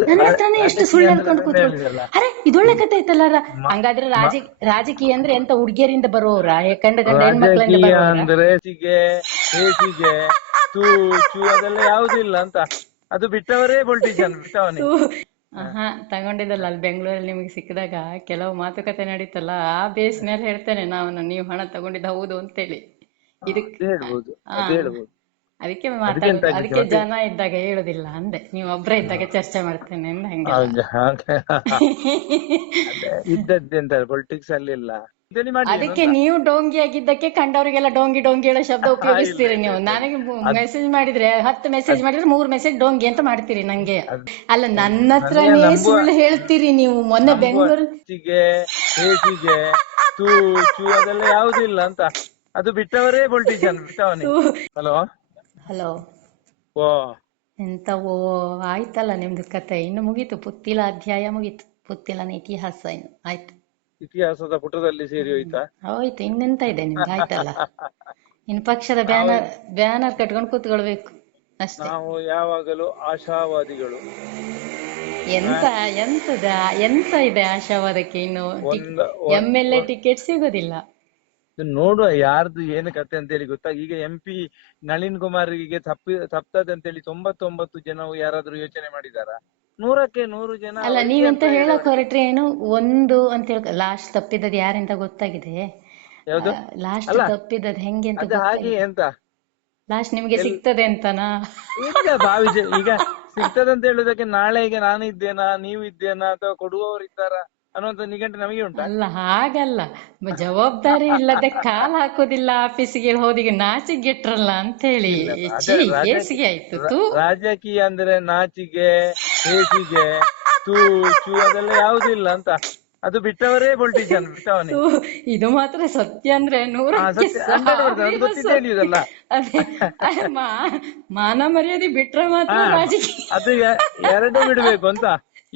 ನನ್ನ ಹತ್ರನೇ ಎಷ್ಟು ಸುಳ್ಳು ಹೇಳ್ಕೊಂಡು ಹೇಳಿದಲ್ಲ. ಅರೆ ಇದೊಳ್ಳೆ ಕತೆ ಐತಲ್ಲ ಹಂಗಾದ್ರೆ ರಾಜ ರಾಜಕೀಯ ಅಂದ್ರೆ ಎಂತ ಹುಡುಗಿಯರಿಂದ ಬರೋರ ಕಂಡ ಗಂಡ ಹೆಣ್ಮಕ್ಳಿಂದ ಅಂದ್ರೆ ಸಿಗೆ ಹೇಸಿಗೆ ತೂ ಚೂ ಅದೆಲ್ಲ ಯಾವುದಿಲ್ಲ ಅಂತ. ಅದು ಬಿಟ್ಟವರೇ ಪೊಲಿಟಿಷಿಯನ್ ಬಿಟ್ಟವನೇ. ಹಾ. ತಗೊಂಡಿದ್ದಲ್ಲ ಅಲ್ಲಿ ಬೆಂಗಳೂರಲ್ಲಿ ನಿಮಗೆ ಸಿಕ್ಕಿದಾಗ ಕೆಲವು ಮಾತುಕತೆ ನಡೀತಲ್ಲ ಆ ಬೇಸ್ ಮೇಲೆ ಹೇಳ್ತೇನೆ ನಾನು ನೀವು ಹಣ ತಗೊಂಡಿದ್ದ ಹೌದು ಅಂತೇಳಿ. ಇದಕ್ಕೆ. ಹೇಳ್ಬೋದು. ಅದಕ್ಕೆ ಎಂತ ಮಾತಾಡ ಅದಕ್ಕೆ? ಜನ ಇದ್ದಾಗ ಹೇಳುದಿಲ್ಲ ಅಂದೆ. ನೀವು ಒಬ್ರೇ ಇದ್ದಾಗ ಚರ್ಚೆ ಮಾಡ್ತೇನೆ ಅಂದ ಹಂಗೆ ಇದ್ದದ್ದು ಎಂತ ಅದೇ, ಇದ್ದದ್ದೆಂತ ಪೊಲಿಟಿಕ್ಸ್ ಅಲ್ಲಿ ಇಲ್ಲ. ಅದಕ್ಕೆ ನೀವು ಡೋಂಗಿ ಆಗಿದ್ದಕ್ಕೆ ಕಂಡವರಿಗೆಲ್ಲ ಡೋಂಗಿ ಡೋಂಗಿ ಹೇಳೋ ಶಬ್ದ ಉಪಯೋಗಿಸ್ತೀರಿ ನೀವು. ನನಗೆ ಮೆಸೇಜ್ ಮಾಡಿದ್ರೆ ಹತ್ತು ಮೆಸೇಜ್ ಮಾಡಿದ್ರೆ ಮೂರ್ ಮೆಸೇಜ್ ಡೋಂಗಿ ಅಂತ ಮಾಡ್ತೀರಿ ನಂಗೆ. ಅಲ್ಲ ನನ್ನ ಹತ್ರನೇ ಸುಳ್ಳು ಹೇಳ್ತೀರಿ ನೀವು. ಮೊನ್ನೆ ಬೆಂಗಳೂರು ಅದೆಲ್ಲ ಯಾವುದಿಲ್ಲ ಅಂತ. ಅದು ಬಿಟ್ಟವರೇ ಪೊಲಿಟಿಷಿಯನ್ ಬಿಟ್ಟವನೇ. Hello hello. ಓ ಎಂತ ಓ ಆಯ್ತಲ್ಲ ನಿಮ್ದು ಕತೆ. ಇನ್ನು ಮುಗೀತು ಪುತ್ತಿಲ ಅಧ್ಯಾಯ ಮುಗೀತು. ಪುತ್ತಿಲನ ಇತಿಹಾಸ ಇನ್ನು ಆಯ್ತು. ಇತಿಹಾಸದ ಪುಟದಲ್ಲಿ ಸೇರಿ ಹೋಯ್ತಾ? ಹೋಯ್ತು ಇನ್ನೆಂತ ಇದೆ ನಿಮ್ದು? ಆಯ್ತಲ್ಲ? ಇನ್ನು ಪಕ್ಷದ ಬ್ಯಾನರ್ ಬ್ಯಾನರ್ ಕಟ್ಕೊಂಡು ಕೂತ್ಕೊಳ್ಬೇಕು ಅಷ್ಟೇ. ನಾವು ಯಾವಾಗಲೂ ಆಶಾವಾದಿಗಳು. ಎಂತ ಎಂತದ ಎಂತ ಇದೆ ಆಶಾವಾದಕ್ಕೆ ಇನ್ನು MLA M L A ticket ಸಿಗೋದಿಲ್ಲ. ನೋಡುವ ಯಾರ್ದು ಏನು ಕತೆ ಅಂತೇಳಿ ಗೊತ್ತಾ? ಈಗ ಎಂ ಪಿ ನಳಿನ್ ಕುಮಾರ್ಗೆ ತಪ್ಪಿ ತಪ್ತದೆ ಅಂತೇಳಿ ತೊಂಬತ್ತೊಂಬತ್ತು ಜನ ಯಾರಾದ್ರೂ ಯೋಚನೆ ಮಾಡಿದಾರ? ನೂರಕ್ಕೆ ನೂರು ಜನ ಅಲ್ಲ ನೀವೆಂತ ಅಂತ ಹೇಳಕ್ ಹೊರಟ್ರೆ ಏನು? ಒಂದು ಅಂತ ಹೇಳ ಲಾಸ್ಟ್ ತಪ್ಪಿದದ್ ಯಾರಿಂದ ಗೊತ್ತಾಗಿದೆ? ಯಾವ್ದು? ಲಾಸ್ಟ್ ತಪ್ಪಿದದ್ ಹೆಂಗೆ ಅಂತ ಹಾಗೆ ಎಂತ? ಲಾಸ್ಟ್ ನಿಮ್ಗೆ ಸಿಗ್ತದೆ ಅಂತನಾ? ಈಗ ಭಾವಿಸ ಈಗ ಸಿಗ್ತದಂತ ಹೇಳುದಕ್ಕೆ ನಾಳೆ ಈಗ ನಾನು ಇದ್ದೇನಾ ನೀವು ಇದ್ದೇನಾ ಅಥವಾ ಕೊಡುವವರು ಇದ್ದಾರಾ ಅನ್ನುವಂತ ನಿಘಂಟು ನಮಗೆ ಉಂಟು? ಅಲ್ಲ ಹಾಗಲ್ಲ. ಜವಾಬ್ದಾರಿ ಇಲ್ಲದೆ ಕಾಲ್ ಹಾಕೋದಿಲ್ಲ ಆಫೀಸಿಗೆ ಹೋದಿಗೆ ನಾಚಿಗೆಟ್ರಲ್ಲ ಅಂತ ಹೇಳಿ ಹೇಸಿಗೆ ಆಯ್ತು ತೂ. ರಾಜಕೀಯ ಅಂದ್ರೆ ನಾಚಿಗೆ ಹೇಸಿಗೆ ತೂ ಚೂ ಅದೆಲ್ಲ ಯಾವುದಿಲ್ಲ ಅಂತ. ಅದು ಬಿಟ್ಟವರೇ ಪೊಲಿಟಿಷಿಯನ್ ಬಿಟ್ಟವನೇ. ಇದು ಮಾತ್ರ ಸತ್ಯ ಅಂದ್ರೆ ಮಾ- ಮಾನ ಮರ್ಯಾದೆ ಬಿಟ್ರೆ ಮಾತ್ರ ಅದು ಎರಡೇ ಬಿಡ್ಬೇಕು ಅಂತ.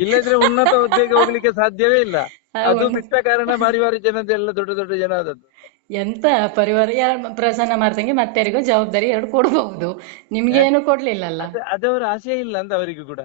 ಇಲ್ಲದ್ರೆ ಉನ್ನತ ಹುದ್ದೆಗೆ ಹೋಗ್ಲಿಕ್ಕೆ ಸಾಧ್ಯವೇ ಇಲ್ಲ. ಅದು ಬಿಟ್ಟ ಕಾರಣ ಬಾರಿ ಬಾರಿ ಜನದೆಲ್ಲ ದೊಡ್ಡ ದೊಡ್ಡ ಜನ ಆದದ್ದು ಎಂತ ಪರಿವಾರ ಪ್ರಸನ್ನ ಮಾಡ್ದಂಗೆ ಮತ್ತಾರಿಗೂ ಜವಾಬ್ದಾರಿ ಎರಡು ಕೊಡಬಹುದು. ನಿಮ್ಗೆ ಏನು ಕೊಡ್ಲಿಲ್ಲಲ್ಲ? ಅದ- ಅದವರ ಆಸೆ ಇಲ್ಲ ಅಂತ ಅವರಿಗೂ ಕೂಡ.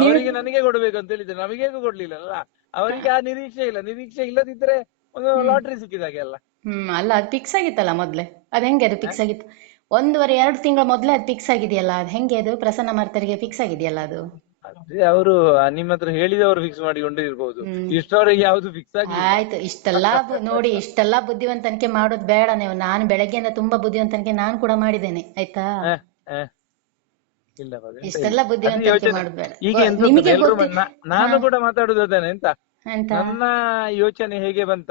ಅವರಿಗೆ ನನಗೆ ಕೊಡ್ಬೇಕು ಅಂತ ಹೇಳಿದ್ರೆ. ನಮಗೇನು ಕೊಡ್ಲಿಲ್ಲ ಅಲ್ಲ ಅವರಿಗೆ ಆ ನಿರೀಕ್ಷೆ ಇಲ್ಲ. ನಿರೀಕ್ಷೆ ಇಲ್ಲದಿದ್ರೆ ಒಂದು ಲಾಟ್ರಿ ಸಿಕ್ಕಿದಾಗೆ ಅಲ್ಲ ಹ್ಮ್ ಅಲ್ಲ ಅದು ಫಿಕ್ಸ್ ಆಗಿತ್ತಲ್ಲ ಮೊದ್ಲೆ? ಅದ್ ಹೆಂಗೆ ಅದು ಫಿಕ್ಸ್ ಆಗಿತ್ತು? ಒಂದೂವರೆ ಎರಡು ತಿಂಗಳ ಮೊದ್ಲೇ ಅದು ಫಿಕ್ಸ್ ಆಗಿದೆಯಲ್ಲ? ಅದ್ ಹೆಂಗೆ ಅದು ಪ್ರಸನ್ನ ಮಾರ್ತರಿಗೆ ಫಿಕ್ಸ್ ಆಗಿದೆಯಲ್ಲ ಅದು? ಅದೇ ಅವರು ನಿಮ್ಮ ಹತ್ರ ಹೇಳಿದವರು ಫಿಕ್ಸ್ ಮಾಡಿಕೊಂಡು ಇರ್ಬೋದು. ಇಷ್ಟವರೆಗೆ ಯಾವ್ದು ಫಿಕ್ಸ್ ಆಗಿ ಆಯ್ತು ಇಷ್ಟೆಲ್ಲ ಬು- ನೋಡಿ ಇಷ್ಟೆಲ್ಲ ಬುದ್ಧಿವಂತನಿಕೆ ಮಾಡೋದು ಬೇಡ ನೀವು. ನಾನು ಬೆಳಗ್ಗೆಯಿಂದ ತುಂಬಾ ಬುದ್ಧಿವಂತನಿಕೆ ನಾನು ಕೂಡ ಮಾಡಿದ್ದೇನೆ ಆಯ್ತಾ? ಇಲ್ಲ ಮಗ, ಎಂತ ಇಷ್ಟೆಲ್ಲ ಇಲ್ಲ. ಅದು ಬುದ್ಧಿವಂತಿಕೆ ಯೋಚನೆ- ಮಾಡೋದು ಬೇಡ. ಈಗ ಗೊ- ಎಂತ ನಿಮಗೆ ಗೊತ್ತಾ, ಎಲ್ರು ಗೊತ್ತಿ- ನಾ- ನಾನು ಕೂಡ ಮಾತಾಡುದು ಅದೇನೆ ಎಂತ? ಅಂತ ನನ್ನ ಯೋಚನೆ ಹೇಗೆ ಬಂತ?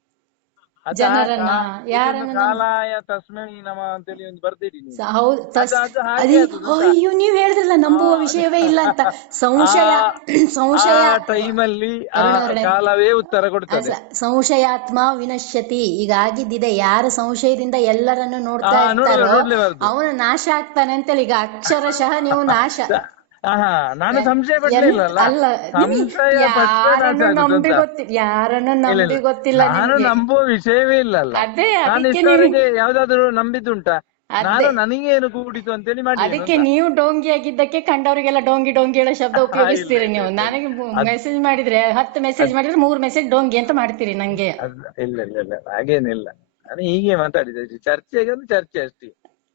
ಜನರನ್ನ ಯಾರನ್ನ ಕಾಲಾಯ ತಸ್ಮೈ ನಮ ಅಂತೇಳಿ ಒಂದು ಹೌದ್ ಅಯ್ಯೋ ನೀವ್ ಹೇಳಿದ್ರಲ್ಲ ನಂಬುವ ವಿಷಯವೇ ಇಲ್ಲ ಅಂತ. ಸಂಶಯ ಸಂಶಯ ಟೈಮಲ್ಲಿ. ಕಾಲವೇ ಉತ್ತರ ಕೊಡ್ತದೆ. ಸಂಶಯಾತ್ಮ ವಿನಶ್ಯತಿ. ಈಗ ಆಗಿದ್ದಿದೆ ಯಾರ ಸಂಶಯದಿಂದ ಎಲ್ಲರನ್ನು ನೋಡ್ತಾ ಇರ್ತಾರೋ. ಅವನು ನಾಶ ಆಗ್ತಾನೆ ಅಂತೇಳಿ ಈಗ ಅಕ್ಷರಶಃ ನೀವು ನಾಶ. ನಾನು ಸಂಶಯ ಅಲ್ಲ ಯಾರನ್ನು ನಂಬಿ ಗೊತ್ತಿಲ್ಲ ಯಾರನ್ನು ನಂಬಿ ಗೊತ್ತಿಲ್ಲ ನಾನು ನಂಬುವ ವಿಷಯವೇ ಇಲ್ಲ ಅಲ್ಲ ನಾನು ಅದಕ್ಕೆ ಇಷ್ಟವರೆಗೆ ಯಾವ್ದಾದ್ರು ನಂಬಿದ್ದುಂಟಾ. ನಾನು ನನಗೇನು ಕೂಡಿತು ಅಂತೇಳಿ ಮಾಡಿ ಅದಕ್ಕೆ ನೀವು ಡೋಂಗಿ ಆಗಿದ್ದಕ್ಕೆ ಕಂಡವರಿಗೆಲ್ಲ ಡೋಂಗಿ ಡೋಂಗಿ ಹೇಳೋ ಶಬ್ದ ಉಪಯೋಗಿಸ್ತೀರಿ ನೀವು. ನನಗೆ ಮೆಸೇಜ್ ಮಾಡಿದ್ರೆ ಹತ್ತು ಮೆಸೇಜ್ ಮಾಡಿದ್ರೆ ಮೂರ್ ಮೆಸೇಜ್ ಡೋಂಗಿ ಅಂತ ಮಾಡ್ತೀರಿ ನಂಗೆ. ಇಲ್ಲ ಇಲ್ಲ ಇಲ್ಲ ಹಾಗೇನಿಲ್ಲ. ನಾನು ಹೀಗೆ ಮಾತಾಡಿದೆ. ಚರ್ಚೆಗೆ ಒಂದು ಚರ್ಚೆ ಅಷ್ಟೇ.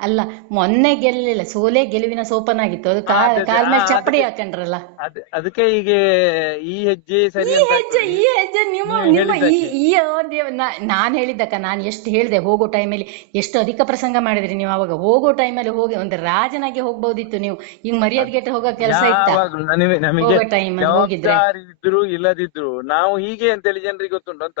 ಅಲ್ಲ ಮೊನ್ನೆ ಗೆಲ್ಲಿಲ್ಲ ಸೋಲೆ ಗೆಲುವಿನ ಸೋಪನಾಗಿತ್ತು. ಅದು ಕಾಲ್ ಮೇಲೆ ಚಪ್ಪಡಿ ಹಾಕೊಂಡ್ರಲ್ಲ ಅದ್ ಅದಕ್ಕೆ ಈಗ ಈ ಹೆಜ್ಜೆ ಸರಿ ಈ ಹೆಜ್ಜೆ ಈ ಹೆಜ್ಜೆ ನಿಮ್ಮ ನಿಮ್ಮ ಈ ಈ ನಾನ್ ಹೇಳಿದ್ದಕ್ಕ ನಾನು ಎಷ್ಟು ಹೇಳ್ದೆ ಹೋಗೋ ಟೈಮಲ್ಲಿ ಎಷ್ಟು ಅಧಿಕ ಪ್ರಸಂಗ ಮಾಡಿದ್ರಿ ನೀವು ಅವಾಗ. ಹೋಗೋ ಟೈಮಲ್ಲಿ ಹೋಗಿ ಒಂದು ರಾಜನಾಗಿ ಹೋಗ್ಬೋದಿತ್ತು ನೀವು. ಈಗ ಮರ್ಯಾದೆಗೆಟ್ಟು ಹೋಗೋ ಕೆಲಸ ಇತ್ತ? ಹೋಗೋ ಟೈಮಲ್ಲಿ ಹೋಗಿದ್ರೆ. ಇದ್ರು ಇಲ್ಲದಿದ್ರು ನಾವು ಹೀಗೆ ಅಂತೇಳಿ ಜನರಿಗೆ ಗೊತ್ತುಂಟು ಅಂತ.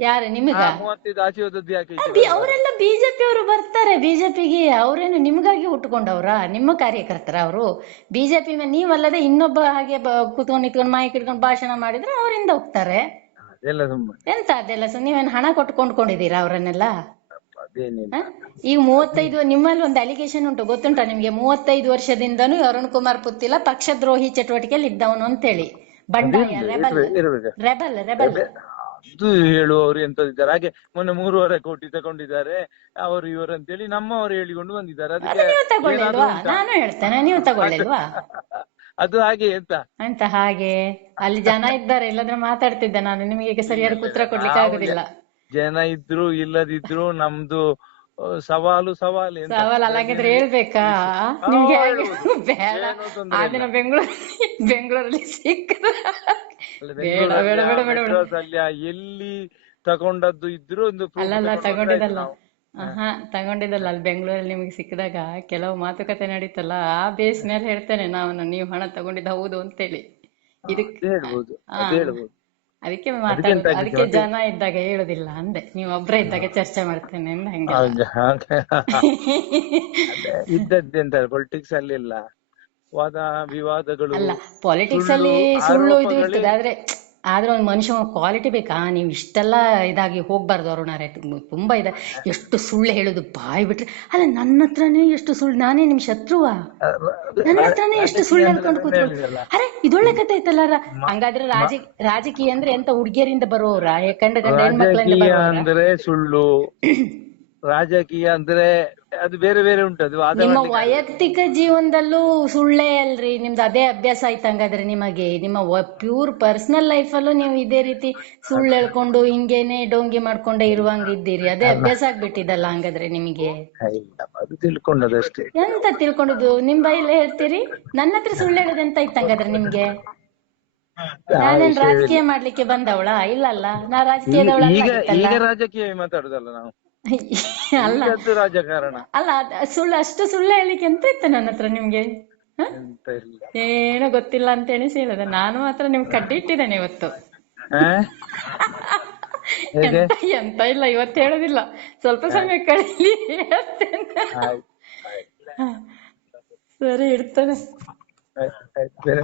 ಯಾರು ನಿಮಗ? ಮೂವತ್ತೈದು ಯಾಕೆ ಬಿ- ಅವರೆಲ್ಲ ಬಿಜೆಪಿ ಅವರು ಬರ್ತಾರೆ. ಬಿಜೆಪಿಗೆ ಅವರೇನು ನಿಮ್ಗಾಗಿ ಹುಟ್ಕೊಂಡವ್ರ ನಿಮ್ಮ ಕಾರ್ಯಕರ್ತರ ಅವರು. ಬಿಜೆಪಿ ನೀವಲ್ಲದೆ ಇನ್ನೊಬ್ಬ ಹಾಗೆ ಬ- ಕೂತ್ಕೊಂಡು ನಿಂತ್ಕೊಂಡು ಮಾಯಿಕ್ ಇಟ್ಕೊಂಡು ಭಾಷಣ ಮಾಡಿದ್ರೆ ಅವರಿಂದ ಹೋಗ್ತಾರೆ. ಅದೆಲ್ಲ ಸುಮ್ಮನೆ ಎಂತ ಅದೆಲ್ಲ ಸೊ ನೀವೇನು ಹಣ ಕೊಟ್ಟು ಕೊಂಡ್ಕೊಂಡಿದ್ದೀರಾ ಅವರನ್ನೆಲ್ಲ? ಅದೇನಿಲ್ಲ? ಈಗ ಮೂವತ್ತೈದು ನಿಮ್ಮಲ್ಲಿ ಒಂದು ಅಲಿಗೇಷನ್ ಉಂಟು ಗೊತ್ತುಂಟಾ ನಿಮ್ಗೆ? ಮೂವತ್ತೈದು ವರ್ಷದಿಂದನು ಅರುಣ್ ಕುಮಾರ್ ಪುತ್ತಿಲ್ಲ ಪಕ್ಷದ್ರೋಹಿ ಚಟುವಟಿಕೆಯಲ್ಲಿ ಇದ್ದವನು ಅಂತೇಳಿ. ಬಂಡಾಯ ರೆಬಲ್. ಇರ್ಬೇಕು ರೆಬಲ್ ರೆಬಲ್. ಅದು ಹೇಳುವವರು ಎಂತದಿದ್ದಾರೆ. ಹಾಗೆ ಮೊನ್ನೆ ಮೂರುವರೆ ಕೋಟಿ ತಗೊಂಡಿದ್ದಾರೆ. ಅವರು ಇವರು ಅಂತೇಳಿ ನಮ್ಮವರು ಹೇಳಿಕೊಂಡು ಬಂದಿದ್ದಾರೆ. ಅದು ಅದಕ್ಕೆ ನೀವು ಏನಾದ್ರೂ ತಗೊಳ್ಳಿಲ್ವಾ ನಾನು ಹೇಳ್ತೇನೆ ನೀವು ತಗೊಳ್ಳಿಲ್ವಾ ಅದು ಹಾಗೆ ಎಂತ? ಅಂತ ಹಾಗೆ? ಅಲ್ಲಿ ಜನ ಇದ್ದಾರೆ ಇಲ್ಲದ್ರೆ ಮಾತಾಡ್ತಿದ್ದೆ ನಾನು. ನಿಮಗೆ ಸರಿಯಾದ ಉತ್ತರ ಕೊಡ್ಲಿಕ್ಕೆ ಆಗುದಿಲ್ಲ. ಜನ ಇದ್ರು ಇಲ್ಲದಿದ್ರು ನಮ್ದು ಸವಾಲು ಸವಾಲು ಎಂತ? ಸವಾಲ್ ಅಲ್ಲಾಗಿದ್ರೆ ಹೇಳ್ಬೇಕಾ? ನಿಮ್ಗೆ ಹಾಗೆ ಬೇಡ. ಏನೂ ತೊಂದ್ರೆ ಆ ದಿನ ಬೆಂಗಳೂರು ಬೆಂಗಳೂರಲ್ಲಿ ಅಲ್ಲ, ಬೇಡ ಬೇಡ ಬೇಡ ಬೇಡ ಬೇಡ. ಮೆಡ್ರಾಸ್ ಅಲ್ಲಿ ಆ ಎಲ್ಲಿ ತಗೊಂಡದ್ದು ಇದ್ರು ಒಂದು proof ಅಲ್ಲಲ್ಲ ತಗೊಂಡಿದ್ದಲ್ಲ. ನಾವು. ಹಾ. ತಗೊಂಡಿದ್ದಲ್ಲ. ಅಲ್ಲಿ ಬೆಂಗಳೂರಲ್ಲಿ ನಿಮಗೆ ಸಿಕ್ಕಿದಾಗ ಕೆಲವು ಮಾತುಕತೆ ನಡೀತಲ್ಲ ಆ ಬೇಸ್ ಮೇಲೆ ಹೇಳ್ತೇನೆ ನಾನು. ನೀವು ಹಣ ತಗೊಂಡಿದ್ದು ಹೌದು ಅಂತೇಳಿ. ಇದಕ್ಕೆ ಹೇಳ್ಬೋದು ಹಾ. ಅದ್ ಹೇಳ್ಬೋದು. ಅದಕ್ಕೆ ಮಾತಾಡೋದು. ಅದಕ್ಕೆ? ಜನ ಇದ್ದಾಗ ಹೇಳುದಿಲ್ಲ ಅಂದೆ. ನೀವು ಒಬ್ರೇ ಇದ್ದಾಗ ಚರ್ಚೆ ಮಾಡ್ತೇನೆ ಅಂತ ಹಂಗೆ. ಇದ್ದದ್ದು ಎಂತ ಅದೇ ಇದ್ದದ್ದೆಂತ ಪೊಲಿಟಿಕ್ಸ್ ಅಲ್ಲಿ ಇಲ್ಲ. ವಾದ ವಿವಾದಗಳು ಅಲ್ಲ ಪಾಲಿಟಿಕ್ಸ್ ಅಲ್ಲಿ ಸುಳ್ಳು, ಸುಳ್ಳು ಇದು ಇರ್ತದೆ ಆದ್ರೆ ಆದ್ರೆ ಒಂದು ಮನುಷ್ಯ ಕ್ವಾಲಿಟಿ ಬೇಕಾ? ನೀವು ಇಷ್ಟೆಲ್ಲ ಇದಾಗಿ ಹೋಗ್ಬಾರ್ದು ಅರುಣಾರೆ ತುಂಬಾ ಇದೆ. ಎಷ್ಟು ಸುಳ್ಳು ಹೇಳುದು ಬಾಯ್ ಬಿಟ್ರೆ. ಅಲ್ಲ ನನ್ನ ಹತ್ರನೇ ಎಷ್ಟು ಸುಳ್ಳು ನಾನೇ ನಿಮ್ ಶತ್ರುವ? ನನ್ನ ಹತ್ರನೇ ಎಷ್ಟು ಸುಳ್ಳು ಹೇಳ್ಕೊಂಡು ಹೇಳಿದಲ್ಲ. ಅರೆ ಇದೊಳ್ಳೆ ಕತೆ ಐತಲ್ಲ ಹಂಗಾದ್ರೆ ರಾಜ ರಾಜಕೀಯ ಅಂದ್ರೆ ಎಂತ ಹುಡ್ಗಿಯರಿಂದ ಬರೋರ ಕಂಡ ಗಂಡ ಹೆಣ್ಮಕ್ಳಿಂದ ಅಂದ್ರೆ ಸುಳ್ಳು. ರಾಜಕೀಯ ಅಂದ್ರೆ ಅದು ಬೇರೆ ಬೇರೆ ಉಂಟು ಅದು ನಿಮ್ಮ ವೈಯಕ್ತಿಕ ಜೀವನದಲ್ಲೂ ಸುಳ್ಳೇ ಅಲ್ರಿ ನಿಮ್ದು ಅದೇ ಅಭ್ಯಾಸ ಆಯ್ತು ಹಂಗಾದ್ರೆ ನಿಮಗೆ ನಿಮ್ಮ ಪ್ಯೂರ್ ಪರ್ಸನಲ್ ಲೈಫ್ ಅಲ್ಲೂ ನೀವು ಇದೇ ರೀತಿ ಸುಳ್ಳು ಹೇಳ್ಕೊಂಡು ಹಿಂಗೇನೆ ಡೋಂಗಿ ಮಾಡ್ಕೊಂಡೇ ಇರುವಂಗಿದ್ದೀರಿ ಅದೇ ಅಭ್ಯಾಸ ಆಗ್ಬಿಟ್ಟಿದಲ್ಲ ಹಂಗಾದ್ರೆ ನಿಮಗೆ? ಇಲ್ಲ ಅದು ತಿಳ್ಕೊಂಡದಷ್ಟೇ ಎಂತ ತಿಳ್ಕೊಂಡದ್ದು ನಿಮ್ ಬೈಲೇ ಹೇಳ್ತೀರಿ? ನನ್ನ ಹತ್ರ ಸುಳ್ಳು ಹೇಳೋದು ಎಂತ ಇತ್ತು ಹಂಗಾದ್ರೆ ನಿಮ್ಗೆ? ನಾನೇನ್ ರಾಜಕೀಯ ಮಾಡ್ಲಿಕ್ಕೆ ಬಂದವಳ? ಇಲ್ಲಲ್ಲ ನಾ ರಾಜಕೀಯದವಳ ಈಗ ರಾಜಕೀಯ ಮಾತಾಡುದಲ್ಲ ನಾವು. ಅಲ್ಲ. ರಾಜಕಾರಣ? ಅಲ್ಲ ಅದ್- ಸುಳ್ಳು ಅಷ್ಟು ಸುಳ್ಳು ಹೇಳಿಕ್ಕೆ ಎಂತ ಇತ್ತು ನನ್ನ ಹತ್ರ ನಿಮ್ಗೆ? ಏನೋ ಎಂತ ಇಲ್ಲ. ಏನು ಗೊತ್ತಿಲ್ಲ ಅಂತ ಎಣಿಸಿ ಹೇಳಿದೆ ನಾನು ಮಾತ್ರ ನಿಮ್ಗೆ ಕಡ್ಡಿ ಇಟ್ಟಿದ್ದೇನೆ ಇವತ್ತು. ಆ? ಹೇಗೆ? ಎಂತ ಎಂತ ಇಲ್ಲ ಇವತ್ತು ಹೇಳೋದಿಲ್ಲ. ಸ್ವಲ್ಪ ಸಮಯ ಕಳೀಲಿ ಹೇಳ್ತೇನೆ. ಆಯ್ತು. ಸರಿ ಇಡ್ತೇನೆ. ಆಯ್ತು ಆಯ್ತು. ಬೇರೆ